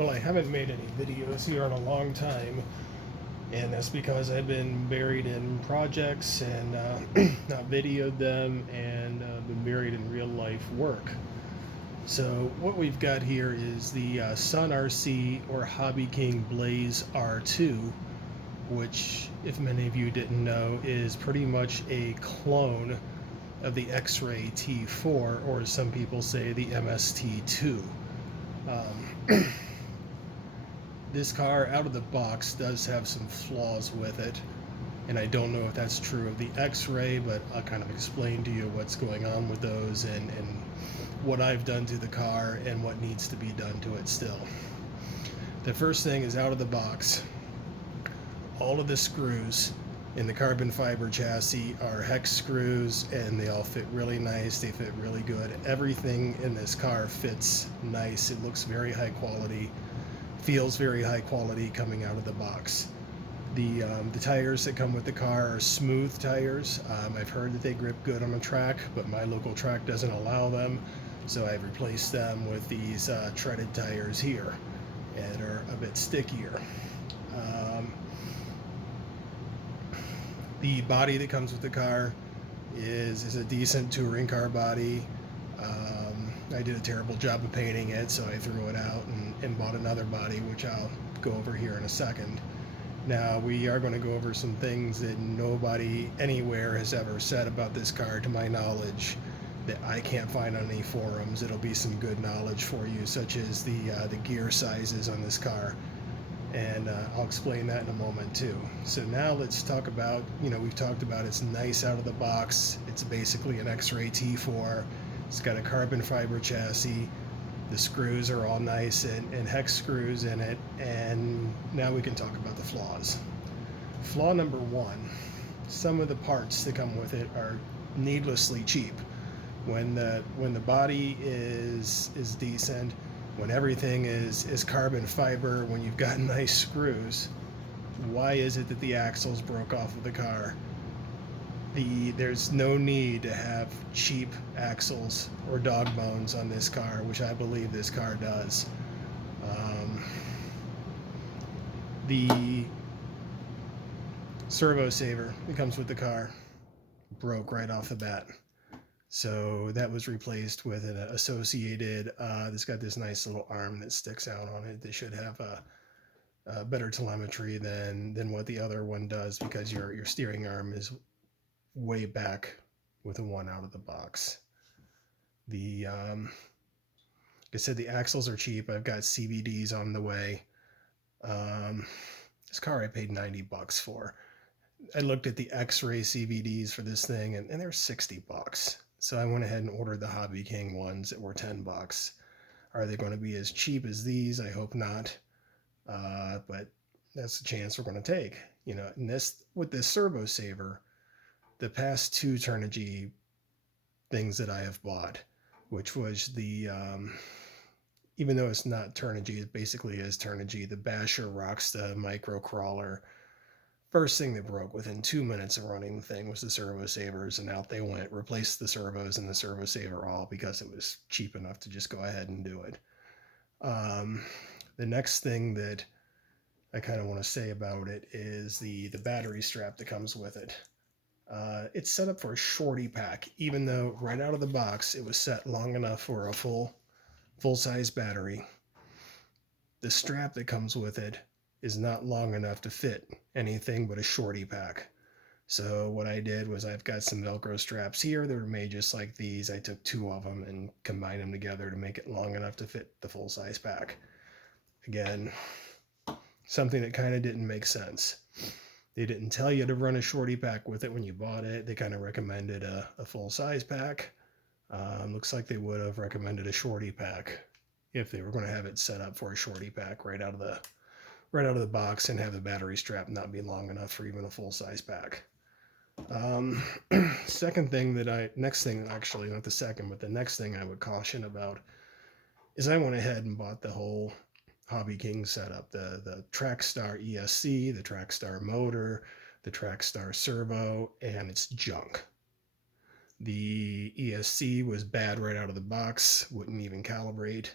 Well, I haven't made any videos here in a long time, and that's because I've been buried in projects and not videoed them, and been buried in real life work. So what we've got here is the Sun RC or Hobby King Blaze R2, which, if many of you didn't know, is pretty much a clone of the XRay T4, or as some people say, the MST2. Um, this car out of the box does have some flaws with it, and I don't know if that's true of the X-Ray, but I'll kind of explain to you what's going on with those and what I've done to the car and what needs to be done to it still. The first thing is, out of the box, all of the screws in the carbon fiber chassis are hex screws, and they all fit really nice. They fit really good. Everything in this car fits nice. It looks very high quality, feels very high quality coming out of the box. The tires that come with the car are smooth tires. I've heard that they grip good on the track, but my local track doesn't allow them, so I've replaced them with these treaded tires here, and are a bit stickier. The body that comes with the car is a decent touring car body. I did a terrible job of painting it, so I threw it out and bought another body, which I'll go over here in a second. Now, we are going to go over some things that nobody anywhere has ever said about this car, to my knowledge, that I can't find on any forums. It'll be some good knowledge for you, such as the gear sizes on this car, and I'll explain that in a moment too. So now let's talk about, we've talked about it's nice out of the box. It's basically an X-Ray T4. It's got a carbon fiber chassis. The screws are all nice and hex screws in it. And now we can talk about the flaws. Flaw number one, some of the parts that come with it are needlessly cheap. When the body is decent, when everything is carbon fiber, when you've got nice screws, why is it that the axles broke off of the car? There's no need to have cheap axles or dog bones on this car, which I believe this car does. The servo saver that comes with the car broke right off the bat. So that was replaced with an associated, it's got this nice little arm that sticks out on it. They should have a better telemetry than what the other one does, because your steering arm is way back with the one out of the box. Like I said, the axles are cheap. I've got CVDs on the way. This car I paid $90 for. I looked at the X-Ray CVDs for this thing, and they're $60. So I went ahead and ordered the Hobby King ones that were $10. Are they going to be as cheap as these? I hope not. But that's a chance we're going to take. And this, with this servo saver, the past two Turnigy things that I have bought, which was the, even though it's not Turnigy, it basically is Turnigy, the Basher Rocksta micro crawler. First thing that broke within 2 minutes of running the thing was the servo savers, and out they went. Replaced the servos and the servo saver all because it was cheap enough to just go ahead and do it. The next thing that I kind of want to say about it is the battery strap that comes with it. It's set up for a shorty pack, even though right out of the box it was set long enough for a full-size battery. The strap that comes with it is not long enough to fit anything but a shorty pack. So what I did was, I've got some Velcro straps here that were made just like these. I took two of them and combined them together to make it long enough to fit the full-size pack. Again, something that kind of didn't make sense. They didn't tell you to run a shorty pack with it when you bought it. They kind of recommended a full-size pack. Looks like they would have recommended a shorty pack if they were going to have it set up for a shorty pack right out of the box, and have the battery strap not be long enough for even a full-size pack. Next thing, actually, not the second, but the next thing I would caution about is, I went ahead and bought the whole Hobby King setup, the Trackstar ESC, the Trackstar motor, the Trackstar servo, and it's junk. The ESC was bad right out of the box, wouldn't even calibrate.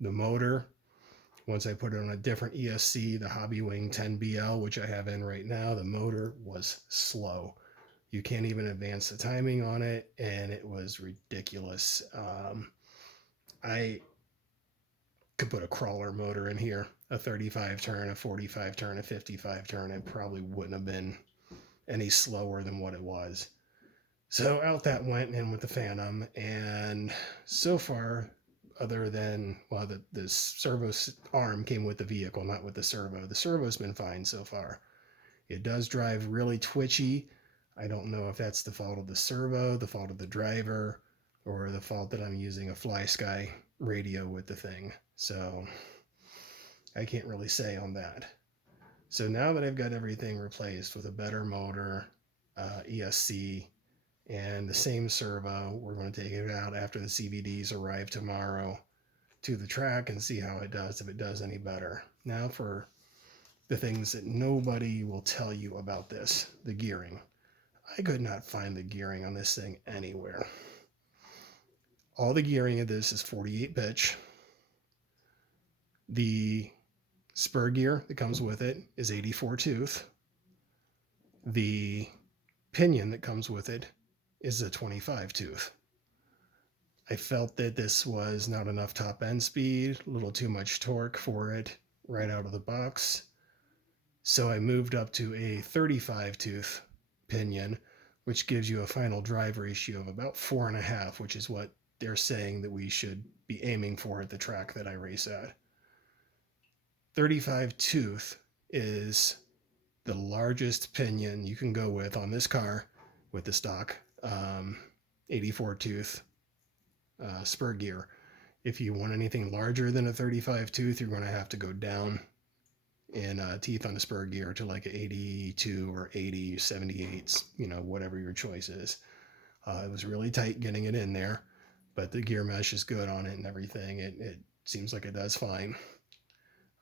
The motor, once I put it on a different ESC, the Hobbywing 10BL, which I have in right now, the motor was slow. You can't even advance the timing on it, and it was ridiculous. I could put a crawler motor in here, a 35 turn, a 45 turn, a 55 turn. It probably wouldn't have been any slower than what it was. So out that went in with the Phantom, and so far, other than, well, the servo arm came with the vehicle, not with the servo. The servo's been fine so far. It does drive really twitchy. I don't know if that's the fault of the servo, the fault of the driver, or the fault that I'm using a FlySky radio with the thing. So I can't really say on that. So now that I've got everything replaced with a better motor, ESC, and the same servo, we're going to take it out after the CVDs arrive tomorrow to the track and see how it does, if it does any better. Now for the things that nobody will tell you about this, the gearing. I could not find the gearing on this thing anywhere. All the gearing of this is 48 pitch. The spur gear that comes with it is 84 tooth. The pinion that comes with it is a 25 tooth. I felt that this was not enough top end speed, a little too much torque for it right out of the box. So I moved up to a 35 tooth pinion, which gives you a final drive ratio of about 4.5, which is what they're saying that we should be aiming for at the track that I race at. 35 tooth is the largest pinion you can go with on this car with the stock 84 tooth spur gear. If you want anything larger than a 35 tooth, you're going to have to go down in teeth on the spur gear to like 82 or 80, 78, whatever your choice is. It was really tight getting it in there, but the gear mesh is good on it and everything. It seems like it does fine.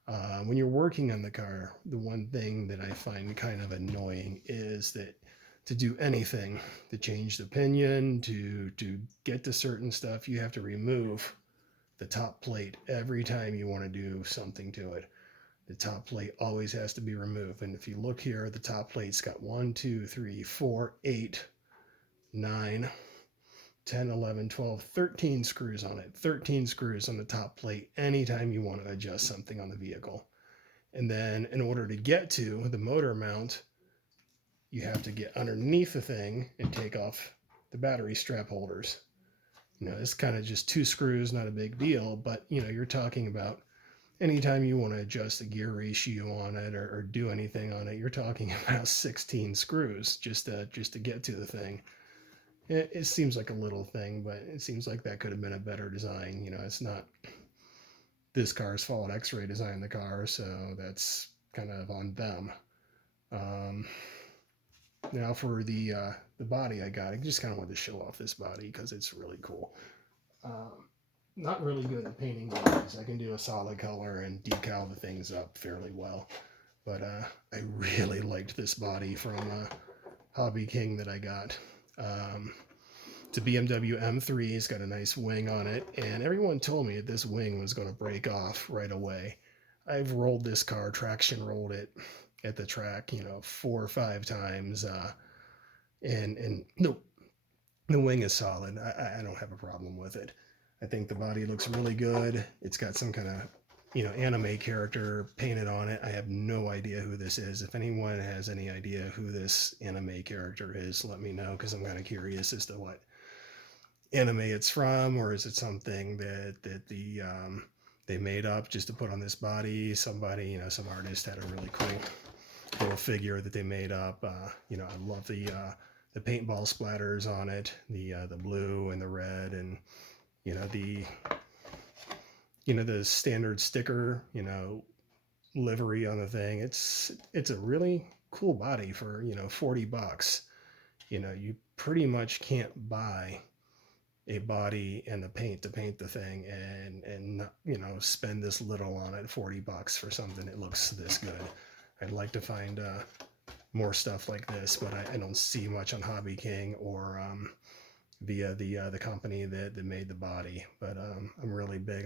When you're working on the car, the one thing that I find kind of annoying is that to do anything, to change the pinion, to get to certain stuff, you have to remove the top plate every time you want to do something to it. The top plate always has to be removed. And if you look here, the top plate's got 1, 2, 3, 4, 8, 9, 10, 11, 12, 13 screws on it. 13 screws on the top plate anytime you want to adjust something on the vehicle. And then in order to get to the motor mount, you have to get underneath the thing and take off the battery strap holders. It's kind of just 2 screws, not a big deal, but you're talking about anytime you want to adjust the gear ratio on it or do anything on it, you're talking about 16 screws just to get to the thing. It seems like a little thing, but it seems like that could have been a better design. It's not this car's fault. XRay designed the car, so that's kind of on them. Now for the body I got, I just kind of wanted to show off this body because it's really cool. Not really good at painting bodies. I can do a solid color and decal the things up fairly well, but I really liked this body from Hobby King that I got. It's a BMW M3. It's got a nice wing on it, and everyone told me that this wing was going to break off right away. I've rolled this car, traction rolled it at the track, 4 or 5 times, and the wing is solid. I don't have a problem with it. I think the body looks really good. It's got some kind of, anime character painted on it. I have no idea who this is. If anyone has any idea who this anime character is, let me know, because I'm kind of curious as to what anime it's from, or is it something that they made up just to put on this body? Somebody, some artist had a really cool little figure that they made up. I love the paintball splatters on it, the blue and the red, and the standard sticker, livery on the thing. It's a really cool body for, $40. You pretty much can't buy a body and the paint to paint the thing and spend this little on it, $40 for something that looks this good. I'd like to find more stuff like this, but I don't see much on Hobby King or via the company that made the body. But I'm really big